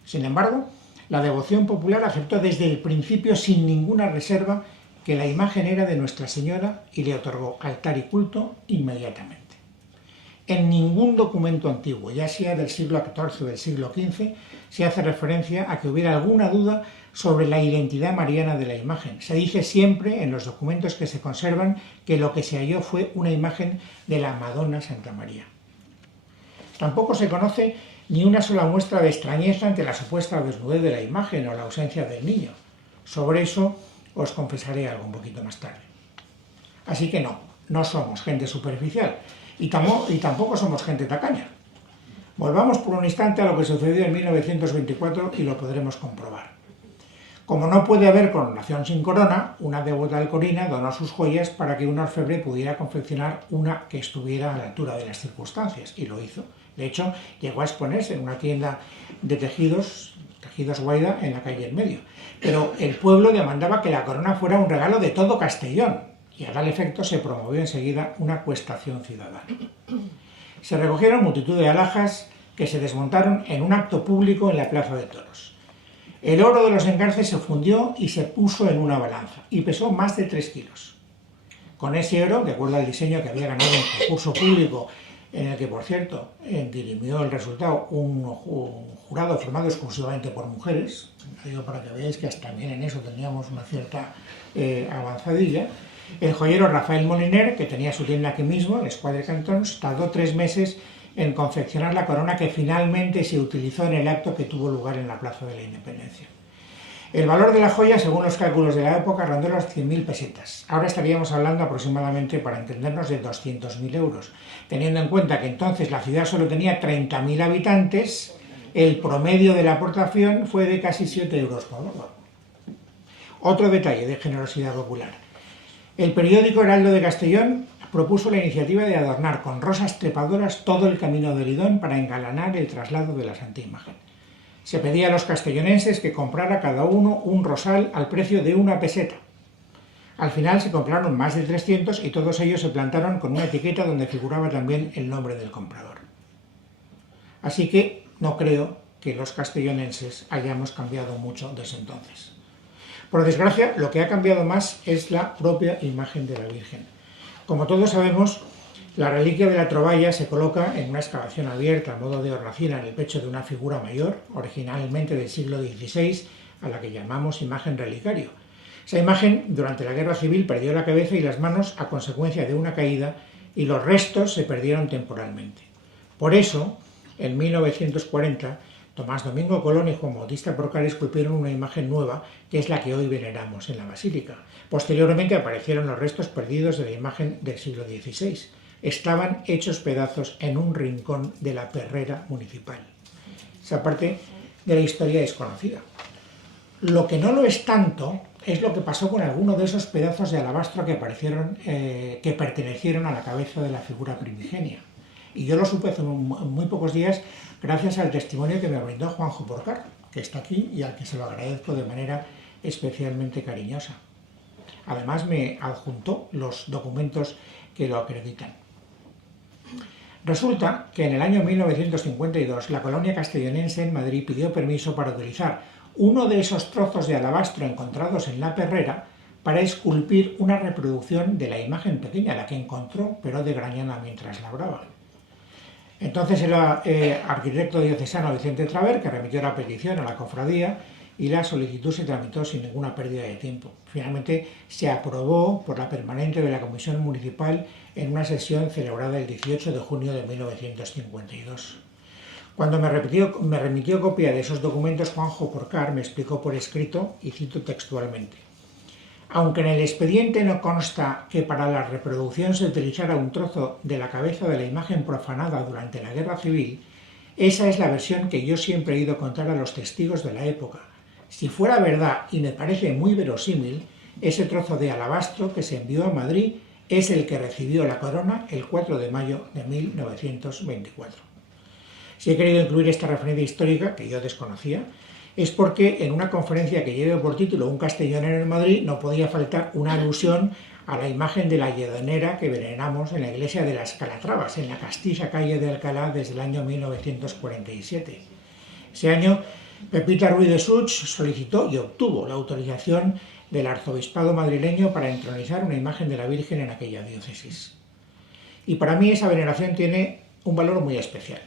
Sin embargo, la devoción popular aceptó desde el principio sin ninguna reserva que la imagen era de Nuestra Señora y le otorgó altar y culto inmediatamente. En ningún documento antiguo, ya sea del siglo XIV o del siglo XV, se hace referencia a que hubiera alguna duda sobre la identidad mariana de la imagen. Se dice siempre en los documentos que se conservan que lo que se halló fue una imagen de la Madonna Santa María. Tampoco se conoce ni una sola muestra de extrañeza ante la supuesta desnudez de la imagen o la ausencia del niño. Sobre eso os confesaré algo un poquito más tarde. Así que no somos gente superficial y tampoco somos gente tacaña. Volvamos por un instante a lo que sucedió en 1924 y lo podremos comprobar. Como no puede haber coronación sin corona, una devota alcorina donó sus joyas para que un orfebre pudiera confeccionar una que estuviera a la altura de las circunstancias, y lo hizo. De hecho, llegó a exponerse en una tienda de tejidos Guaida, en la calle en medio. Pero el pueblo demandaba que la corona fuera un regalo de todo Castellón, y a tal efecto se promovió enseguida una cuestación ciudadana. Se recogieron multitud de alhajas que se desmontaron en un acto público en la Plaza de Toros. El oro de los engarces se fundió y se puso en una balanza, y pesó más de 3 kilos. Con ese oro, de acuerdo al diseño que había ganado un concurso público, en el que, por cierto, dirimió el resultado un jurado formado exclusivamente por mujeres, lo digo para que veáis que hasta también en eso teníamos una cierta avanzadilla, el joyero Rafael Moliner, que tenía su tienda aquí mismo, el Escuadre Cantons, tardó 3 meses en confeccionar la corona que finalmente se utilizó en el acto que tuvo lugar en la Plaza de la Independencia. El valor de la joya, según los cálculos de la época, rondó las 100.000 pesetas. Ahora estaríamos hablando aproximadamente, para entendernos, de 200.000 euros. Teniendo en cuenta que entonces la ciudad solo tenía 30.000 habitantes, el promedio de la aportación fue de casi 7 euros por valor. Otro detalle de generosidad popular. El periódico Heraldo de Castellón propuso la iniciativa de adornar con rosas trepadoras todo el camino de Lidón para engalanar el traslado de la Santa Imagen. Se pedía a los castellonenses que comprara cada uno un rosal al precio de 1 peseta. Al final se compraron más de 300 y todos ellos se plantaron con una etiqueta donde figuraba también el nombre del comprador. Así que no creo que los castellonenses hayamos cambiado mucho desde entonces. Por desgracia, lo que ha cambiado más es la propia imagen de la Virgen. Como todos sabemos, la reliquia de la Troballa se coloca en una excavación abierta a modo de hornacina en el pecho de una figura mayor, originalmente del siglo XVI, a la que llamamos imagen relicario. Esa imagen, durante la Guerra Civil, perdió la cabeza y las manos a consecuencia de una caída y los restos se perdieron temporalmente. Por eso, en 1940, Tomás Domingo Colón y Juan Bautista Porcar esculpieron una imagen nueva, que es la que hoy veneramos en la Basílica. Posteriormente aparecieron los restos perdidos de la imagen del siglo XVI. Estaban hechos pedazos en un rincón de la perrera municipal. Esa parte de la historia es conocida. Lo que no lo es tanto es lo que pasó con alguno de esos pedazos de alabastro que pertenecieron a la cabeza de la figura primigenia. Y yo lo supe hace muy pocos días gracias al testimonio que me brindó Juanjo Porcar, que está aquí y al que se lo agradezco de manera especialmente cariñosa. Además me adjuntó los documentos que lo acreditan. Resulta que en el año 1952 la colonia castellonense en Madrid pidió permiso para utilizar uno de esos trozos de alabastro encontrados en la perrera para esculpir una reproducción de la imagen pequeña, la que encontró, pero de Grañana mientras labraba. Entonces el arquitecto diocesano Vicente Traver, que remitió la petición a la cofradía, y la solicitud se tramitó sin ninguna pérdida de tiempo. Finalmente se aprobó por la permanente de la Comisión Municipal en una sesión celebrada el 18 de junio de 1952. Cuando me remitió copia de esos documentos, Juanjo Porcar me explicó por escrito, y cito textualmente: aunque en el expediente no consta que para la reproducción se utilizara un trozo de la cabeza de la imagen profanada durante la Guerra Civil, esa es la versión que yo siempre he ido a contar a los testigos de la época. Si fuera verdad, y me parece muy verosímil, ese trozo de alabastro que se envió a Madrid es el que recibió la corona el 4 de mayo de 1924. Si he querido incluir esta referencia histórica, que yo desconocía, es porque en una conferencia que lleve por título Un castellonero en Madrid no podía faltar una alusión a la imagen de la lledonera que veneramos en la iglesia de las Calatravas, en la castiza calle de Alcalá desde el año 1947. Ese año, Pepita Ruiz de Such solicitó y obtuvo la autorización del arzobispado madrileño para entronizar una imagen de la Virgen en aquella diócesis. Y para mí esa veneración tiene un valor muy especial.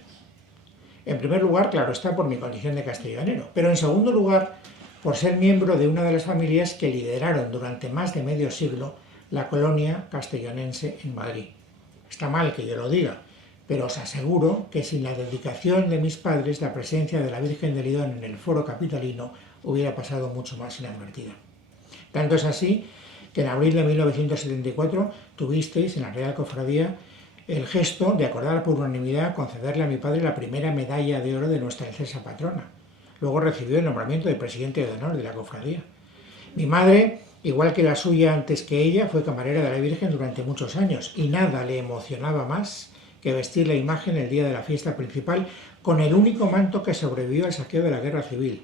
En primer lugar, claro está, por mi condición de castellonero, pero en segundo lugar, por ser miembro de una de las familias que lideraron durante más de medio siglo la colonia castellonense en Madrid. Está mal que yo lo diga, pero os aseguro que sin la dedicación de mis padres, la presencia de la Virgen de Lidón en el foro capitalino hubiera pasado mucho más inadvertida. Tanto es así que en abril de 1974 tuvisteis en la Real Cofradía el gesto de acordar por unanimidad concederle a mi padre la primera medalla de oro de nuestra incesa patrona. Luego recibió el nombramiento de presidente de honor de la cofradía. Mi madre, igual que la suya antes que ella, fue camarera de la Virgen durante muchos años y nada le emocionaba más que vestir la imagen el día de la fiesta principal con el único manto que sobrevivió al saqueo de la Guerra Civil.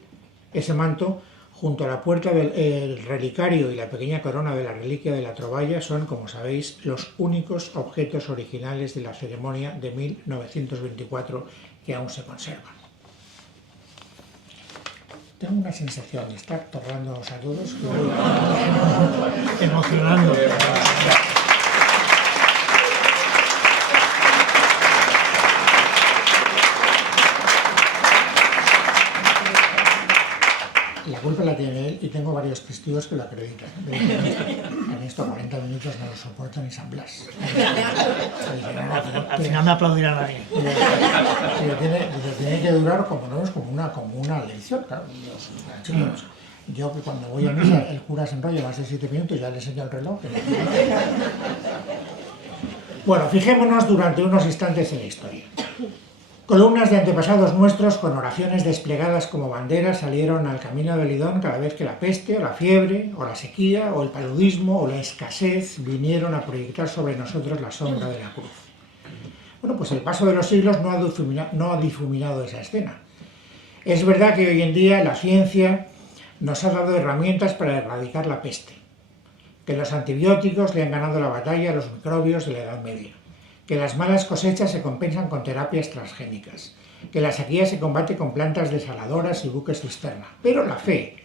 Ese manto, junto a la puerta del relicario y la pequeña corona de la reliquia de la Troballa, son, como sabéis, los únicos objetos originales de la ceremonia de 1924 que aún se conservan. Tengo una sensación de estar torrándonos a todos. Emocionando. La culpa la tiene él y tengo varios testigos que lo acreditan. En estos 40 minutos no lo soporta ni San Blas. Al final me aplaudirá nadie. Tiene que durar como una lección. Claro, chicos, Yo, que cuando voy a misa, el cura se enrolla más de 7 minutos, ya le enseño el reloj. Bueno, fijémonos durante unos instantes en la historia. Columnas de antepasados nuestros con oraciones desplegadas como banderas salieron al camino de Lidón cada vez que la peste, o la fiebre, o la sequía, o el paludismo, o la escasez vinieron a proyectar sobre nosotros la sombra de la cruz. Bueno, pues el paso de los siglos no ha difuminado esa escena. Es verdad que hoy en día la ciencia nos ha dado herramientas para erradicar la peste, que los antibióticos le han ganado la batalla a los microbios de la Edad Media, que las malas cosechas se compensan con terapias transgénicas, que la sequía se combate con plantas desaladoras y buques cisterna. Pero la fe,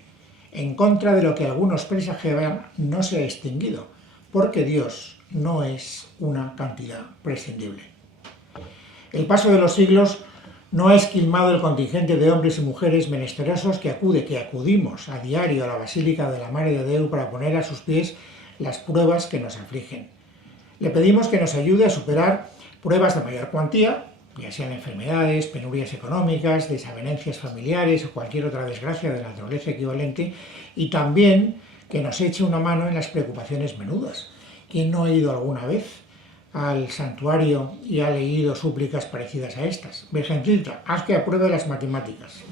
en contra de lo que algunos presagiaban, no se ha extinguido, porque Dios no es una cantidad prescindible. El paso de los siglos no ha esquilmado el contingente de hombres y mujeres menesterosos que acudimos a diario a la Basílica de la Mare de Déu para poner a sus pies las pruebas que nos afligen. Le pedimos que nos ayude a superar pruebas de mayor cuantía, ya sean enfermedades, penurias económicas, desavenencias familiares o cualquier otra desgracia de la naturaleza equivalente, y también que nos eche una mano en las preocupaciones menudas. ¿Quién no ha ido alguna vez al santuario y ha leído súplicas parecidas a estas? Virgencita, haz que apruebe las matemáticas.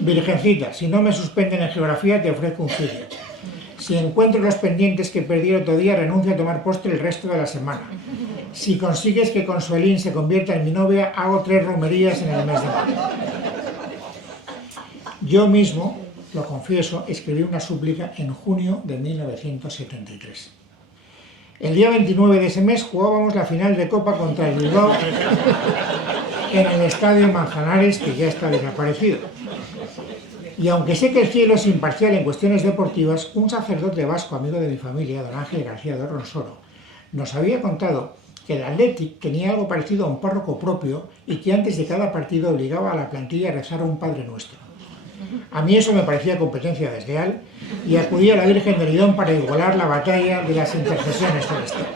Virgencita, si no me suspenden en geografía te ofrezco un sitio. Si encuentro los pendientes que perdí el otro día, renuncio a tomar postre el resto de la semana. Si consigues que Consuelín se convierta en mi novia, hago 3 romerías en el mes de mayo. Yo mismo, lo confieso, escribí una súplica en junio de 1973. El día 29 de ese mes jugábamos la final de Copa contra el Bilbao en el Estadio Manzanares, que ya está desaparecido. Y aunque sé que el cielo es imparcial en cuestiones deportivas, un sacerdote vasco amigo de mi familia, don Ángel García de Ronsoro, nos había contado que el Athletic tenía algo parecido a un párroco propio y que antes de cada partido obligaba a la plantilla a rezar a un Padre Nuestro. A mí eso me parecía competencia desleal y acudí a la Virgen de Lidón para igualar la batalla de las intercesiones celestiales.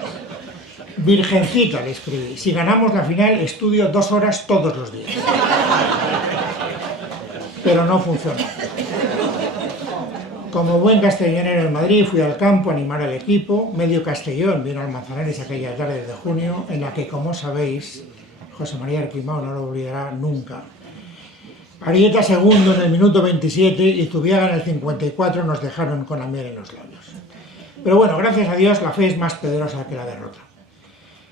Virgencita, le escribí, si ganamos la final estudio 2 horas todos los días. Pero no funcionó. Como buen castellonero en Madrid fui al campo a animar al equipo. Medio Castellón vino al Manzanares aquella tarde de junio, en la que, como sabéis, José María Arquimao no lo olvidará nunca. Arieta segundo en el minuto 27 y Zubiaga en el 54 nos dejaron con la miel en los labios. Pero bueno, gracias a Dios la fe es más poderosa que la derrota.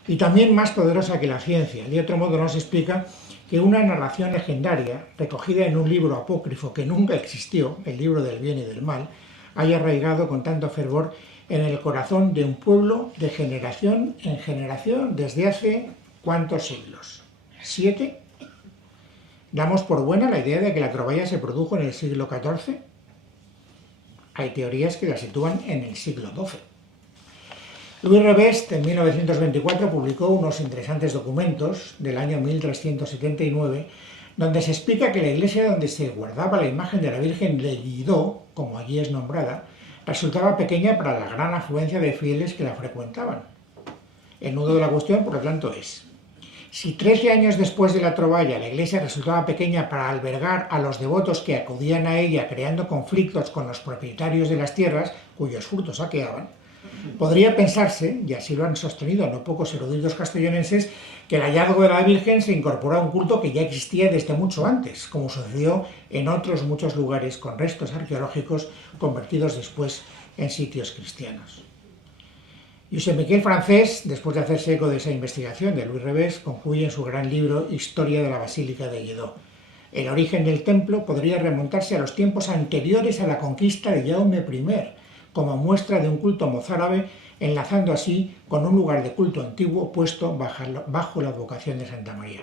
Y también más poderosa que la ciencia. De otro modo nos explica que una narración legendaria, recogida en un libro apócrifo que nunca existió, el libro del bien y del mal, haya arraigado con tanto fervor en el corazón de un pueblo de generación en generación desde hace ¿cuántos siglos? ¿7? ¿Damos por buena la idea de que la troballa se produjo en el siglo XIV? Hay teorías que la sitúan en el siglo XII. Louis Revest, en 1924, publicó unos interesantes documentos del año 1379, donde se explica que la iglesia donde se guardaba la imagen de la Virgen de Lledó, como allí es nombrada, resultaba pequeña para la gran afluencia de fieles que la frecuentaban. El nudo de la cuestión, por lo tanto, es: si 13 años después de la troballa la iglesia resultaba pequeña para albergar a los devotos que acudían a ella, creando conflictos con los propietarios de las tierras, cuyos frutos saqueaban, podría pensarse, y así lo han sostenido no pocos eruditos castellonenses, que el hallazgo de la Virgen se incorporó a un culto que ya existía desde mucho antes, como sucedió en otros muchos lugares con restos arqueológicos convertidos después en sitios cristianos. Josep Miquel Francés, después de hacerse eco de esa investigación de Louis Revest, concluye en su gran libro Historia de la Basílica de Lledó. El origen del templo podría remontarse a los tiempos anteriores a la conquista de Jaume I, como muestra de un culto mozárabe, enlazando así con un lugar de culto antiguo puesto bajo la advocación de Santa María.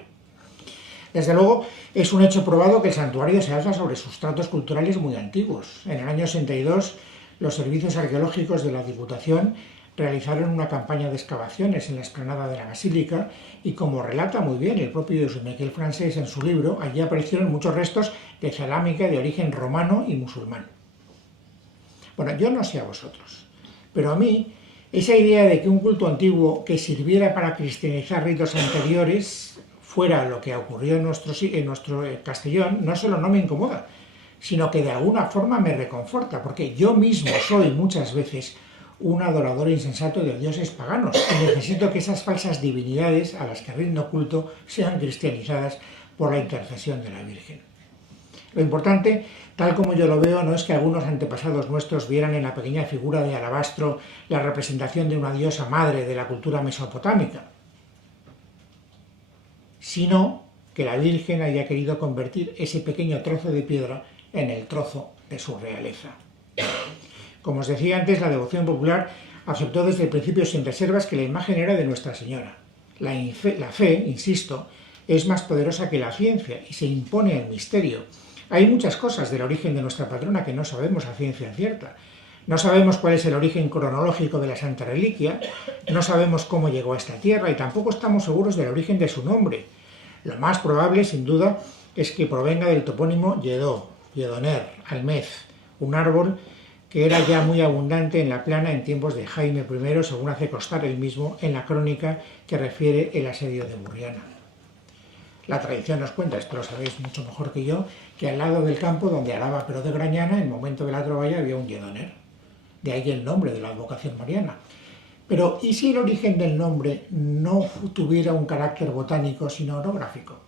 Desde luego, es un hecho probado que el santuario se alza sobre sustratos culturales muy antiguos. En el año 62, los servicios arqueológicos de la Diputación realizaron una campaña de excavaciones en la explanada de la Basílica y, como relata muy bien el propio Josep Miquel Francés en su libro, allí aparecieron muchos restos de cerámica de origen romano y musulmán. Bueno, yo no sé a vosotros, pero a mí esa idea de que un culto antiguo que sirviera para cristianizar ritos anteriores fuera lo que ocurrió en nuestro Castellón, no solo no me incomoda, sino que de alguna forma me reconforta, porque yo mismo soy muchas veces un adorador insensato de dioses paganos y necesito que esas falsas divinidades a las que rindo culto sean cristianizadas por la intercesión de la Virgen. Lo importante, tal como yo lo veo, no es que algunos antepasados nuestros vieran en la pequeña figura de alabastro la representación de una diosa madre de la cultura mesopotámica, sino que la Virgen haya querido convertir ese pequeño trozo de piedra en el trozo de su realeza. Como os decía antes, la devoción popular aceptó desde el principio sin reservas que la imagen era de Nuestra Señora. La fe, insisto, es más poderosa que la ciencia y se impone al misterio. Hay muchas cosas del origen de nuestra patrona que no sabemos a ciencia cierta. No sabemos cuál es el origen cronológico de la Santa Reliquia, no sabemos cómo llegó a esta tierra y tampoco estamos seguros del origen de su nombre. Lo más probable, sin duda, es que provenga del topónimo Lledó, Lledoner, Almez, un árbol que era ya muy abundante en la plana en tiempos de Jaime I, según hace constar él mismo en la crónica que refiere el asedio de Burriana. La tradición nos cuenta, esto lo sabéis mucho mejor que yo, que al lado del campo donde araba Pero de Grañana, en el momento de la troballa había un Lledoner. De ahí el nombre de la advocación mariana. Pero, ¿y si el origen del nombre no tuviera un carácter botánico, sino orográfico?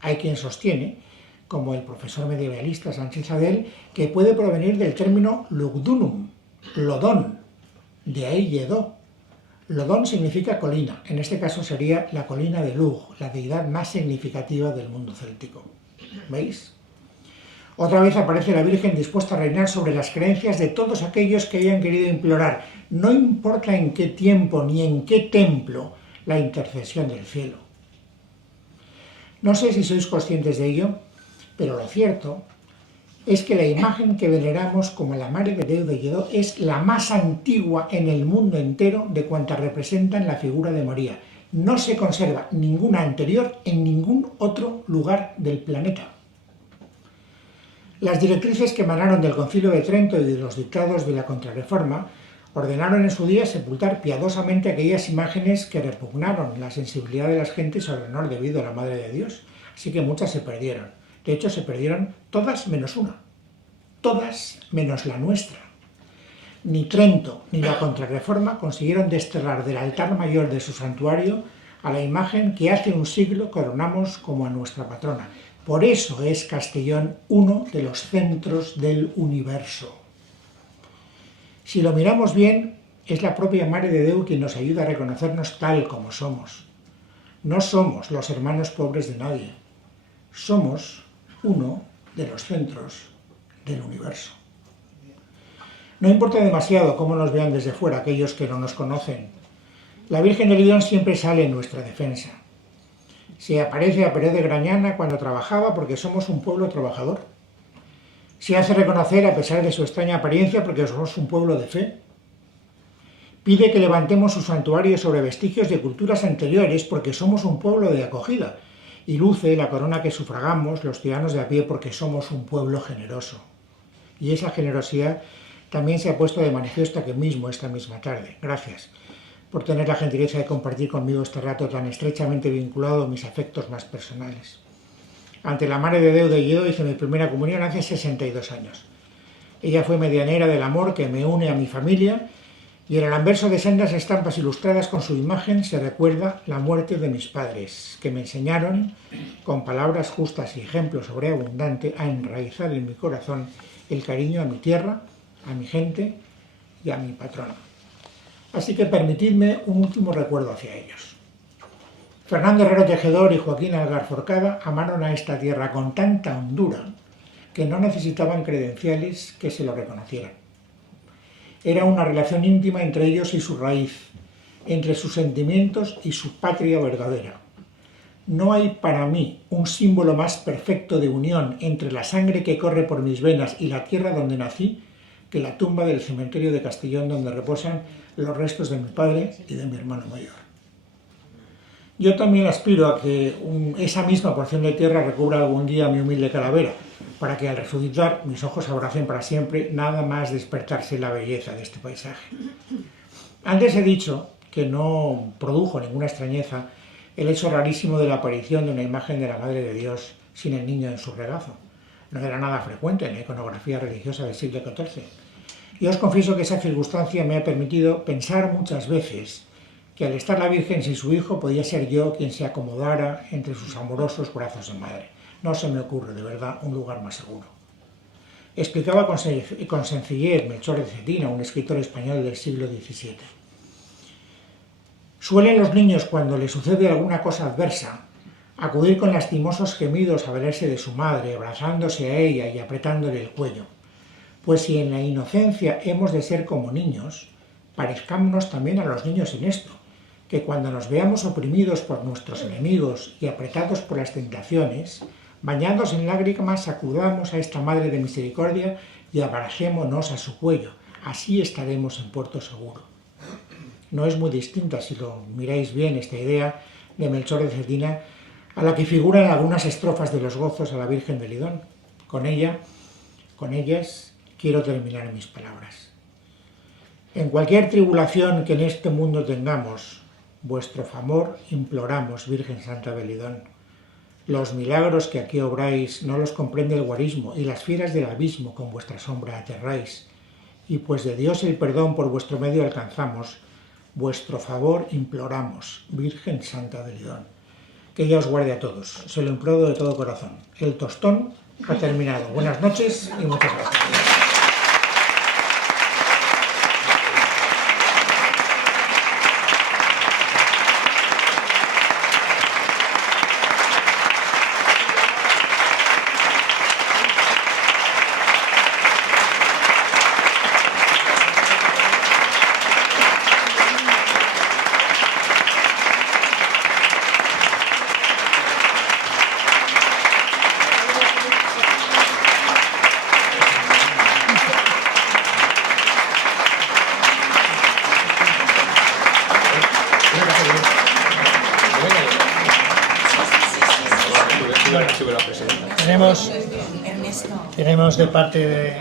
Hay quien sostiene, como el profesor medievalista Sánchez Adel, que puede provenir del término lugdunum, lodón, de ahí Lledó. Lodón significa colina, en este caso sería la colina de Lug, la deidad más significativa del mundo céltico. ¿Veis? Otra vez aparece la Virgen dispuesta a reinar sobre las creencias de todos aquellos que hayan querido implorar, no importa en qué tiempo ni en qué templo, la intercesión del cielo. No sé si sois conscientes de ello, pero lo cierto es que la imagen que veneramos como la Mare de Déu de Lledó es la más antigua en el mundo entero de cuantas representan la figura de María. No se conserva ninguna anterior en ningún otro lugar del planeta. Las directrices que emanaron del Concilio de Trento y de los dictados de la Contrarreforma ordenaron en su día sepultar piadosamente aquellas imágenes que repugnaron la sensibilidad de las gentes al honor debido a la Madre de Dios, así que muchas se perdieron. De hecho, se perdieron todas menos una, todas menos la nuestra. Ni Trento ni la Contrarreforma consiguieron desterrar del altar mayor de su santuario a la imagen que hace un siglo coronamos como a nuestra patrona. Por eso es Castellón uno de los centros del universo. Si lo miramos bien, es la propia Mare de Déu quien nos ayuda a reconocernos tal como somos. No somos los hermanos pobres de nadie. Somos uno de los centros del universo. No importa demasiado cómo nos vean desde fuera aquellos que no nos conocen. La Virgen de Lledó siempre sale en nuestra defensa. Se aparece a Pero de Grañana cuando trabajaba porque somos un pueblo trabajador. Se hace reconocer a pesar de su extraña apariencia porque somos un pueblo de fe. Pide que levantemos su santuario sobre vestigios de culturas anteriores porque somos un pueblo de acogida. Y luce la corona que sufragamos los ciudadanos de a pie porque somos un pueblo generoso. Y esa generosidad también se ha puesto de manifiesto aquí mismo esta misma tarde. Gracias por tener la gentileza de compartir conmigo este rato tan estrechamente vinculado a mis afectos más personales. Ante la Mare de Déu de Lledó hice mi primera comunión hace 62 años. Ella fue medianera del amor que me une a mi familia y en el anverso de sendas estampas ilustradas con su imagen se recuerda la muerte de mis padres, que me enseñaron, con palabras justas y ejemplo sobreabundante, a enraizar en mi corazón el cariño a mi tierra, a mi gente y a mi patrona. Así que permitidme un último recuerdo hacia ellos. Fernando Herrero Tejedor y Joaquín Algar Forcada amaron a esta tierra con tanta hondura que no necesitaban credenciales que se lo reconocieran. Era una relación íntima entre ellos y su raíz, entre sus sentimientos y su patria verdadera. No hay para mí un símbolo más perfecto de unión entre la sangre que corre por mis venas y la tierra donde nací que la tumba del cementerio de Castellón donde reposan los restos de mi padre y de mi hermano mayor. Yo también aspiro a que esa misma porción de tierra recubra algún día mi humilde calavera, para que al resucitar mis ojos abracen para siempre nada más despertarse la belleza de este paisaje. Antes he dicho que no produjo ninguna extrañeza el hecho rarísimo de la aparición de una imagen de la Madre de Dios sin el niño en su regazo. No era nada frecuente en la iconografía religiosa del siglo XIV. Y os confieso que esa circunstancia me ha permitido pensar muchas veces que al estar la Virgen sin su hijo podía ser yo quien se acomodara entre sus amorosos brazos de madre. No se me ocurre, de verdad, un lugar más seguro. Explicaba con sencillez Melchor de Cetina, un escritor español del siglo XVII. Suelen los niños, cuando les sucede alguna cosa adversa, acudir con lastimosos gemidos a valerse de su madre, abrazándose a ella y apretándole el cuello. Pues si en la inocencia hemos de ser como niños, parezcámonos también a los niños en esto, que cuando nos veamos oprimidos por nuestros enemigos y apretados por las tentaciones, bañados en lágrimas, acudamos a esta Madre de Misericordia y abracémonos a su cuello. Así estaremos en puerto seguro. No es muy distinta, si lo miráis bien, esta idea de Melchor de Cetina a la que figuran algunas estrofas de los gozos a la Virgen de Lidón. Con ellas quiero terminar mis palabras. En cualquier tribulación que en este mundo tengamos, vuestro favor imploramos, Virgen Santa de Lidón. Los milagros que aquí obráis no los comprende el guarismo, y las fieras del abismo con vuestra sombra aterráis. Y pues de Dios el perdón por vuestro medio alcanzamos, vuestro favor imploramos, Virgen Santa de Lidón. Que ella os guarde a todos, se lo imploro de todo corazón. El tostón ha terminado. Buenas noches y muchas gracias. Tenemos de parte de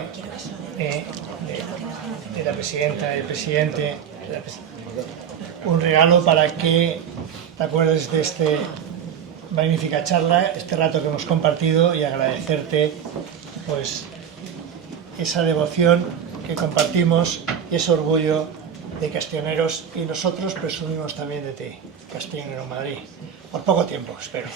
la presidenta, del presidente, un regalo para que te acuerdes de esta magnífica charla, este rato que hemos compartido, y agradecerte pues esa devoción que compartimos y ese orgullo de Castelloneros, y nosotros presumimos también de ti, Castellonero Madrid, por poco tiempo, espero.